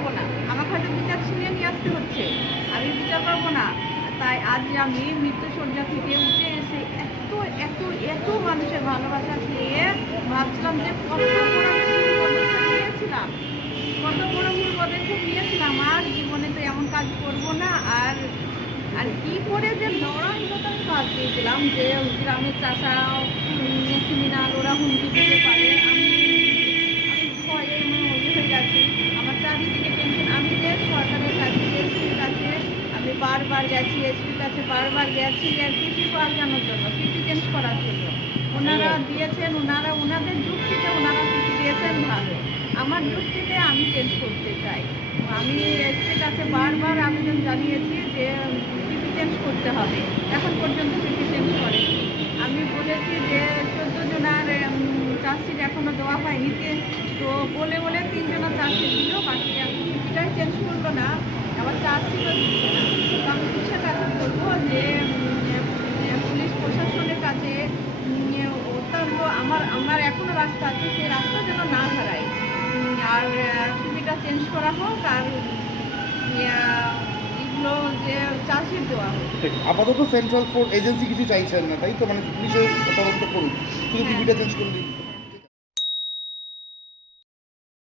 পাবো না, আমাকে হয়তো বিচার ছিনিয়ে নিয়ে আসতে হচ্ছে, আমি বিচার পাবো না। তাই আজ আমি মৃত্যুশয্যা থেকে উঠে এসে এত এত এত মানুষের ভালোবাসা পেয়ে ভাবছিলাম যে কত বড় আমি ভুল পদক্ষেপ নিয়েছিলাম, কত বড় ভুল পদক্ষেপ নিয়েছিলাম। আর জীবনে তো এমন কাজ করব না। আর আর কি করে যে লড়াই হতো আমি বাদ দিয়েছিলাম যে গ্রামের চাষা ক্রিমিনাল ওরা হুমকি দিতে পারে। আমি ভয়ে হয়ে গেছি, আমার চারিদিকে টেনশন। আমি যে সরকারের কাছে এসপির কাছে আমি বারবার গেছি, এসপির কাছে বারবার গেছি আর পিপি পাল্টানোর জন্য, পিপি চেঞ্জ করার জন্য। ওনারা দিয়েছেন, ওনাদের যুক্তিতে ওনারা পিপি দিয়েছেন ভালো, আমার যুক্তিতে আমি চেঞ্জ করতে চাই। আমি এসপির কাছে বারবার আবেদন জানিয়েছি যে পিপি চেঞ্জ করতে হবে, এখন পর্যন্ত পিপি চেঞ্জ করেনি। আমি বলেছি যে 14 জনার চার্জশিট এখনও দেওয়া হয়নি, তো বলে বলে 3 জনের চার্জশিট দিল, বাকি এখন পিপিটাই চেঞ্জ করলো না, আবার চার্জশিটও দিচ্ছে না। তো আমি পুলিশের কাছে বলবো যে পুলিশ প্রশাসনের কাছে অত্যন্ত আমার এখনও রাস্তা আছে, সেই রাস্তা যেন না হারায়। আর পিপিটা চেঞ্জ করা হোক, আর এগুলো যে চার্জশিট দেওয়া হোক। আপাতত সেন্ট্রাল ফোর্স এজেন্সি কিছু চাইছেন না, তাই তো? মানে পুলিশের তদন্ত করুন, শুধু হ্যাঁ। টিভিটা চেঞ্জ করে দিন।